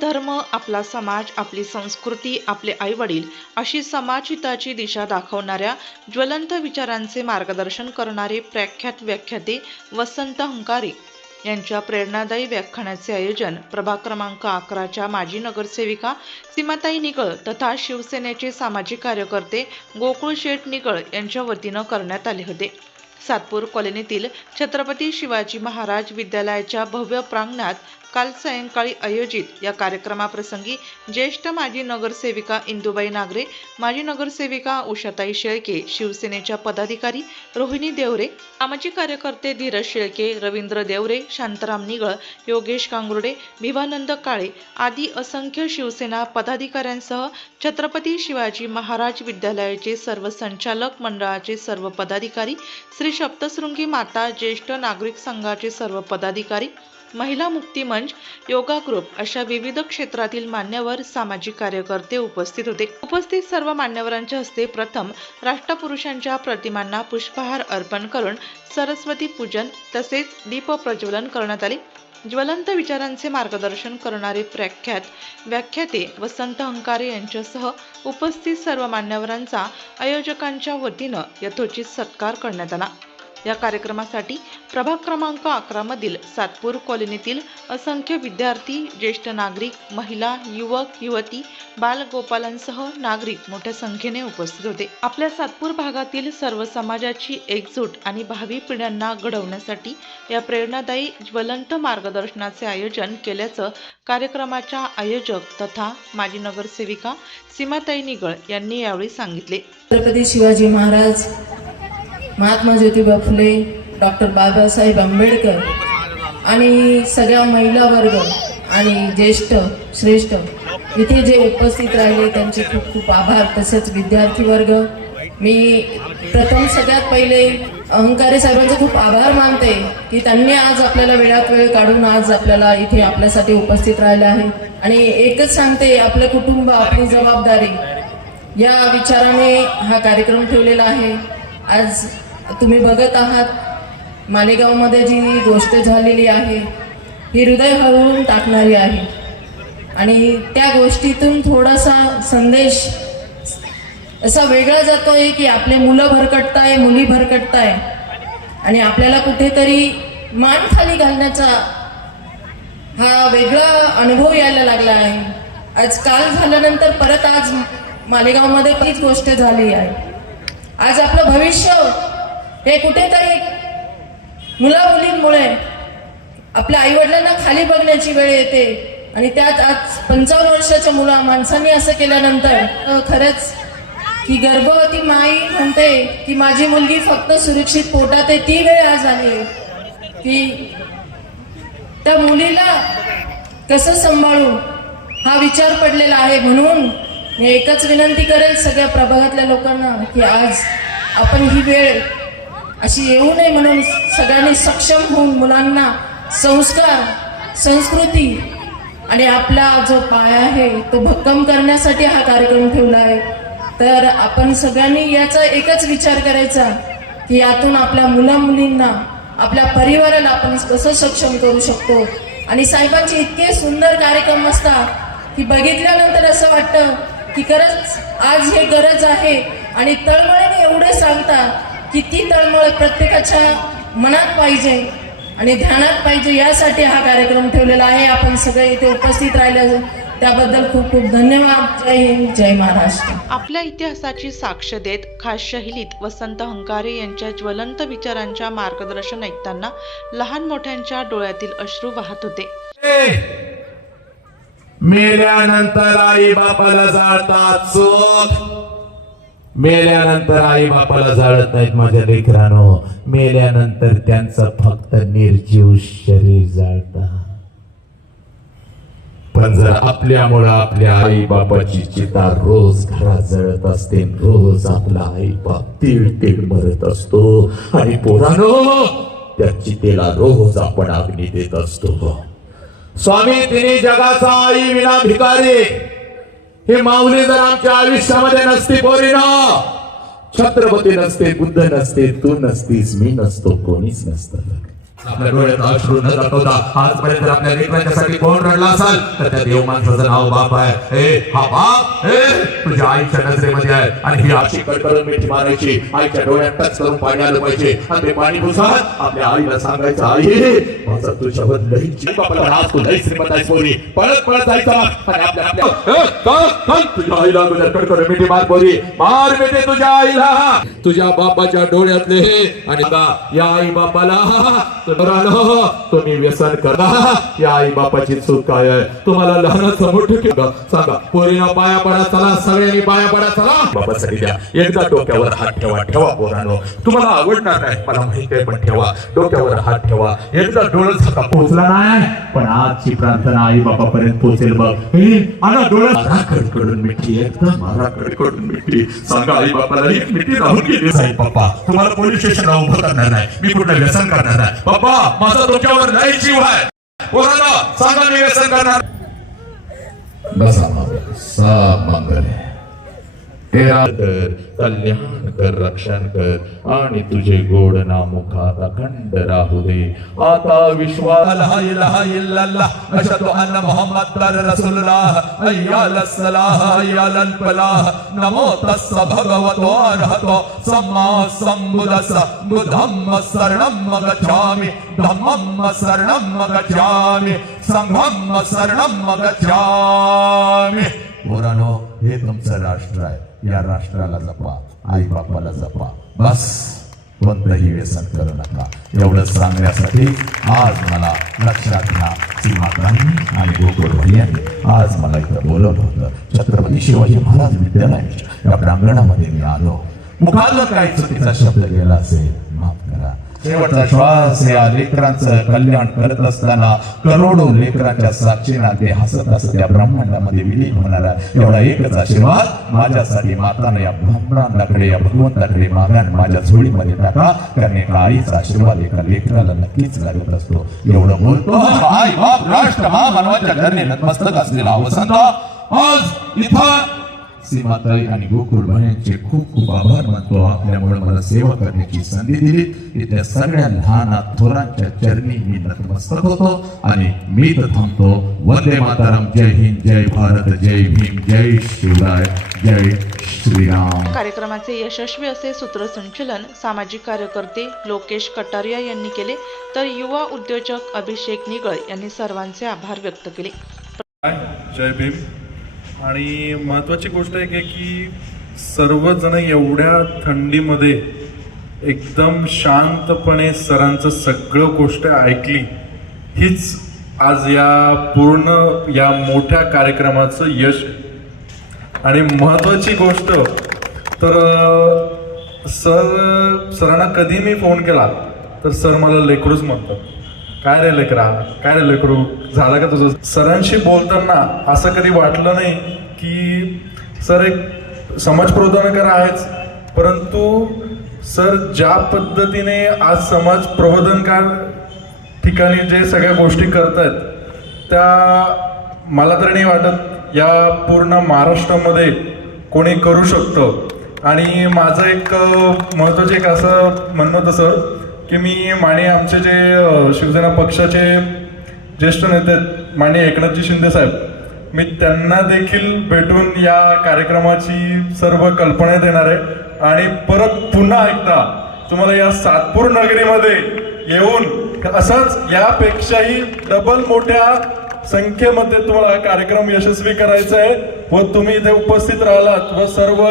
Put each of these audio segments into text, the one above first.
धर्म, आपला समाज, आपली संस्कृती, आपले आईवडील अशी समाजहिताची दिशा दाखवणाऱ्या ज्वलंत विचारांचे मार्गदर्शन करणारे प्रख्यात व्याख्याते वसंत हंकारे यांच्या प्रेरणादायी व्याख्यानाचे आयोजन प्रभाग क्रमांक 11च्या माजी नगरसेविका सीमाताई निगळ तथा शिवसेनेचे सामाजिक कार्यकर्ते गोकुळ शेठ निगळ यांच्या वतीनं करण्यात आले होते. सातपूर कॉलनीतील छत्रपती शिवाजी महाराज विद्यालयाच्या भव्य प्रांगणात काल सायंकाळी आयोजित या कार्यक्रमाप्रसंगी ज्येष्ठ माजी नगरसेविका इंदुबाई नागरे, माजी नगरसेविका उषाताई शेळके, शिवसेनेच्या पदाधिकारी रोहिणी देवरे, सामाजिक कार्यकर्ते धीरज शेळके, रवींद्र देवरे, शांताराम निगळ, योगेश कांगुर्डे, भिवानंद काळे आदी असंख्य शिवसेना पदाधिकाऱ्यांसह छत्रपती शिवाजी महाराज विद्यालयाचे सर्व संचालक मंडळाचे सर्व पदाधिकारी, श्री सप्तशृंगी माता ज्येष्ठ नागरिक संघाचे सर्व पदाधिकारी, महिला मुक्ती मंच, योगा ग्रुप अशा विविध क्षेत्रातील मान्यवर सामाजिक कार्यकर्ते उपस्थित होते. उपस्थित सर्व मान्यवरांच्या हस्ते प्रथम राष्ट्रपुरुषांच्या प्रतिमांना पुष्पहार अर्पण करून सरस्वती पूजन तसेच दीप प्रज्वलन करण्यात आले. ज्वलंत विचारांचे मार्गदर्शन करणारे प्रख्यात व्याख्याते वसंत हंकारे यांच्यासह उपस्थित सर्व मान्यवरांचा आयोजकांच्या वतीनं यथोचित सत्कार करण्यात आला. या कार्यक्रमासाठी प्रभाग क्रमांक 11 मधील सातपूर कॉलनीतील असंख्य विद्यार्थी, ज्येष्ठ नागरिक, महिला, युवक, युवती, बालगोपालांसह नागरिक मोठ्या संख्येने उपस्थित होते. आपल्या सातपूर भागातील सर्व समाजाची एकजूट आणि भावी पिढ्यांना घडवण्यासाठी या प्रेरणादायी ज्वलंत मार्गदर्शनाचे आयोजन केल्याचं कार्यक्रमाच्या आयोजक तथा माजी नगरसेविका सीमाताई निगळ यांनी यावेळी सांगितले. छत्रपती शिवाजी महाराज, महात्मा ज्योतिबा फुले, डॉक्टर बाबासाहेब आंबेडकर आणि सगळ्या महिला वर्ग आणि ज्येष्ठ श्रेष्ठ इथे जे उपस्थित राहिले त्यांचे खूप खूप आभार. तसेच विद्यार्थी वर्ग, मी प्रथम सगळ्यात पहिले हंकारे साहेबांचे खूप आभार मानते की त्यांनी आज आपल्याला वेळात वेळ काढून आज आपल्याला इथे आपल्यासाठी उपस्थित राहिले आहे. आणि एकच सांगते, आपलं कुटुंब आपली जबाबदारी या विचाराने हा कार्यक्रम ठेवलेला आहे. आज तुम्ही बघत आहात मालेगावमध्ये जी गोष्ट झालेली आहे ही हृदय हळवून टाकणारी आहे आणि त्या गोष्टीतून थोडासा संदेश असा वेगळा जातोय की आपले मुलं भरकटताय, मुली भरकटताय आणि आपल्याला कुठेतरी मान खाली घालण्याचा हा वेगळा अनुभव यायला लागला आहे. आज काल झाल्यानंतर परत आज मालेगावमध्ये तीच गोष्ट झाली आहे. आज आपलं भविष्य हे कुठेतरी मुला मुलींमुळे आपल्या आईवडिलांना खाली बघण्याची वेळ येते आणि त्यात आज 55 वर्षाच्या माणसांनी असं केल्यानंतर खरंच की गर्भवती माई म्हणते की माझी मुलगी फक्त सुरक्षित पोटात आहे. ती वेळ आज आली की त्या मुलीला कसं सांभाळू हा विचार पडलेला आहे. म्हणून मी एकच विनंती करेल सगळ्या प्रभागातल्या लोकांना की आज आपण ही वेळ अशी येऊ नये म्हणून सगळ्यांनी सक्षम होऊन मुलांना संस्कार, संस्कृती आणि आपला जो पाया आहे तो भक्कम करण्यासाठी हा कार्यक्रम ठेवला आहे. तर आपण सगळ्यांनी याचा एकच विचार करायचा की यातून आपल्या मुला मुलींना, आपल्या परिवाराला आपण कसं सक्षम करू शकतो. आणि साहेबांचे इतके सुंदर कार्यक्रम असतात की बघितल्यानंतर असं वाटतं की खरंच आज हे गरज आहे आणि तळमळीने एवढे सांगतात की ती तळमळ प्रत्येकाच्या मनात पाहिजे आणि ध्यानात पाहिजे. यासाठी हा कार्यक्रम ठेवलेला आहे. आपण सगळे इथे उपस्थित राहिले त्याबद्दल खूप खूप धन्यवाद. जय हिंद, जय महाराष्ट्र. आपल्या इतिहासाची साक्ष देत खास शैलीत वसंत हंकारे यांच्या ज्वलंत विचारांच्या मार्गदर्शन ऐकताना लहान मोठ्यांच्या डोळ्यातील अश्रू वाहत होते. मेल्यानंतर आई बापाला जाळतात चोख, मेल्यानंतर आई बापाला जाळत नाहीत माझ्या लेकरांनो. मेल्यानंतर त्यांचं फक्त निर्जीव शरीर जाळतात. पण जर आपल्यामुळं आपल्या आई बापाची चिता रोज घरात जळत असते, रोज आपला आई बाप तीळ मरत असतो आणि पोरांनो त्या चितेला रोज आपण अग्नी देत असतो. स्वामी तिने जगाचा आई विना भिकारी हे माऊली जर आमच्या आयुष्यामध्ये नसती पोरीनो, छत्रपती नसते, बुद्ध नसते, तू नसतीस, मी नसतो, कोणीच नसतं. आपल्या डोळ्यात अश्रू न दाखवता आजपर्यंत जर आपल्या लेकरांच्यासाठी कोण रडला असाल तर त्या देव माणसाचं नाव बाप आहे. हे हा बाप हे तुझ्या आईच्या नजरेमध्ये आहे आणि ही अशी कडकडून मिठी मारायची, आईच्या डोळ्यात टच करून पाणी आलं पाहिजे आणि ते पाणी घुसात आपल्या आईला सांगायचं, आई माझा तुझ्यावर लई जीव बापाला, आज तू लई श्रीमंत आहेस पोरी, पळत पळत जायचं आणि आपल्या तुझ्या आईला तुझ्या कडकडून मिठी मार पोरी, मार मिठी तुझ्या आईला, तुझ्या बापाच्या डोळ्यातले आणि या आई बापाला तुम्ही व्यसन करा. या आई बापाची चूक काय आहे? तुम्हाला लहानाचं मोठं केलं सांगा, पोरीला पाया पडा, चला सगळ्यांनी पाया पडा, चला बाबासाठी द्या. एकदा डोक्यावर हात ठेवा, ठेवा पोरांनो, तुम्हाला आवडणार नाही मला माहित आहे, पण ठेवा डोक्यावर हात ठेवा. एकदा डोळं झाका पोहोचला नाही, पण आजची प्रार्थना आई बापापर्यंत पोहोचेल बघ. आणा डोळं कडकडून मिठी, एकदम मारा कडकडून मिठी, सांगा आई बापाला एक मिठी राहून गेली साहेब पप्पा, तुम्हाला पोलीस स्टेशनला उभं करणार नाही, मी कुठलं व्यसन करणार नाही. पप्पा माझा डोक्यावर नाही जीव आहे, पोरांनो सांगा मी व्यसन करणार. बसा सब मंगल कल्याण कर, रक्षण कर आणि तुझे गोड नामुखात अखंड राहू दे. आता विश्वास ला इलाहा इल्लल्लाह अशहदु अन्न मुहम्मद रसूलुल्लाह अय्याल सलाह अय्याल फलाह नमो तस्स भगवतो अरहतो सम्मा संबुद्धस्स बुद्धं शरणं गच्छामि धम्मं शरणं गच्छामि संघं शरणं गच्छामि. पोरांनो हे तुमचं राष्ट्र आहे, या राष्ट्राला जपा, आई बापाला जपा, बस कोणतंही व्यसन करू नका. एवढं सांगण्यासाठी आज मला लक्षात घ्या, सीमाताईंनी आणि गोकुळ भैयांनी आज मला इथं बोलवलं होतं. छत्रपती शिवाजी महाराज विद्यालयाच्या या प्रांगणामध्ये मी आलो. मुखाला काही चुकीचा शब्द गेला असेल माफ करा. शेवटचा श्वास या लेकरांचं कल्याण करत असताना करोडो लेकरांच्या साक्षीना ते हसत हसत या ब्रह्मांडामध्ये विलीन होणारा एवढा एकच आशीर्वाद माझ्यासाठी माताने या ब्रह्मांडाकडे, या भगवंताकडे मागा, माझ्या झोळीमध्ये टाका, कारण एका आईचा आशीर्वाद एका लेकराला नक्कीच लागत असतो. एवढं बोलतो आई बाप राष्ट्र महामानवाच्या धरणे नतमस्तक असलेला वसंत आज इथं सीमाताई आणि गोकुळ भैयांचे खूप खूप आभार मानतो. आपल्यामुळे मला सेवा करण्याची संधी दिली. इथल्या सगळ्या लहान थोरांच्या चरणी मी नतमस्तक होतो आणि मी तर थांबतो. वंदे मातरम. जय हिंद, जय भारत, जय भीम, जय शिवराय, जय श्रीराम. कार्यक्रमाचे यशस्वी असे सूत्रसंचलन सामाजिक कार्यकर्ते लोकेश कटारिया यांनी केले, तर युवा उद्योजक अभिषेक निगळ यांनी सर्वांचे आभार व्यक्त केले. जय भीम. आणि महत्त्वाची गोष्ट एक आहे की सर्वजण एवढ्या थंडीमध्ये एकदम शांतपणे सरांचं सगळं गोष्ट ऐकली, हीच आज या पूर्ण या मोठ्या कार्यक्रमाचं यश. आणि महत्त्वाची गोष्ट तर सरांना कधी मी फोन केला तर सर मला लेकरूच म्हणतात. काय रे लेकरा, काय रे लेकरू, झालं का तुझं? सरांशी बोलताना असं कधी वाटलं नाही की सर एक समाज प्रबोधनकार आहेच, परंतु सर ज्या पद्धतीने आज समाज प्रबोधनकार ठिकाणी जे सगळ्या गोष्टी करतायत त्या मला तरी नाही वाटत या पूर्ण महाराष्ट्रामध्ये कोणी करू शकतं. आणि माझं एक महत्त्वाचं एक असं म्हणणं होतं सर की मी माननीय आमचे जे शिवसेना पक्षाचे ज्येष्ठ नेते माननीय एकनाथजी शिंदे साहेब, मी त्यांना देखील भेटून या कार्यक्रमाची सर्व कल्पना देणार आहे. आणि परत पुन्हा एकदा तुम्हाला या सातपूर नगरीमध्ये येऊन असंच यापेक्षाही डबल मोठ्या संख्येमध्ये तुम्हाला हा कार्यक्रम यशस्वी करायचा आहे व तुम्ही इथे उपस्थित राहिलात व सर्व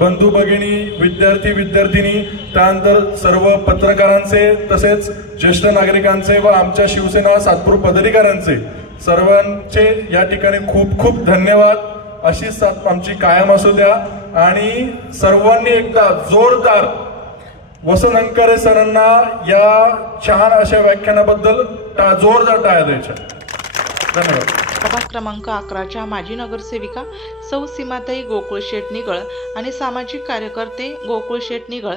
बंधू भगिनी, विद्यार्थी विद्यार्थिनी, त्यानंतर सर्व पत्रकारांचे तसेच ज्येष्ठ नागरिकांचे व आमच्या शिवसेना सातपूर पदाधिकाऱ्यांचे सर्वांचे या ठिकाणी खूप खूप धन्यवाद. अशी साथ आमची कायम असू द्या. आणि सर्वांनी एकदा जोरदार वसंत अंकारे सरांना या छान अशा व्याख्यानाबद्दल जोरदार टाळ्या द्यायच्या. धन्यवाद. प्रभाग क्रमांक 11च्या माजी नगरसेविका सौ सीमाताई गोकुळ शेट निगळ आणि सामाजिक कार्यकर्ते गोकुळ शेट निगळ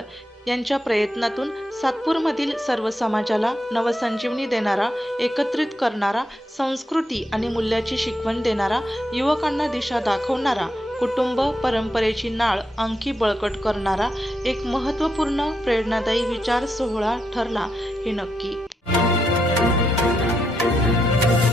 यांच्या प्रयत्नातून सातपूरमधील सर्व समाजाला नवसंजीवनी देणारा, एकत्रित करणारा, संस्कृती आणि मूल्याची शिकवण देणारा, युवकांना दिशा दाखवणारा, कुटुंब परंपरेची नाळ आणखी बळकट करणारा एक महत्त्वपूर्ण प्रेरणादायी विचार सोहळा ठरला हे नक्की.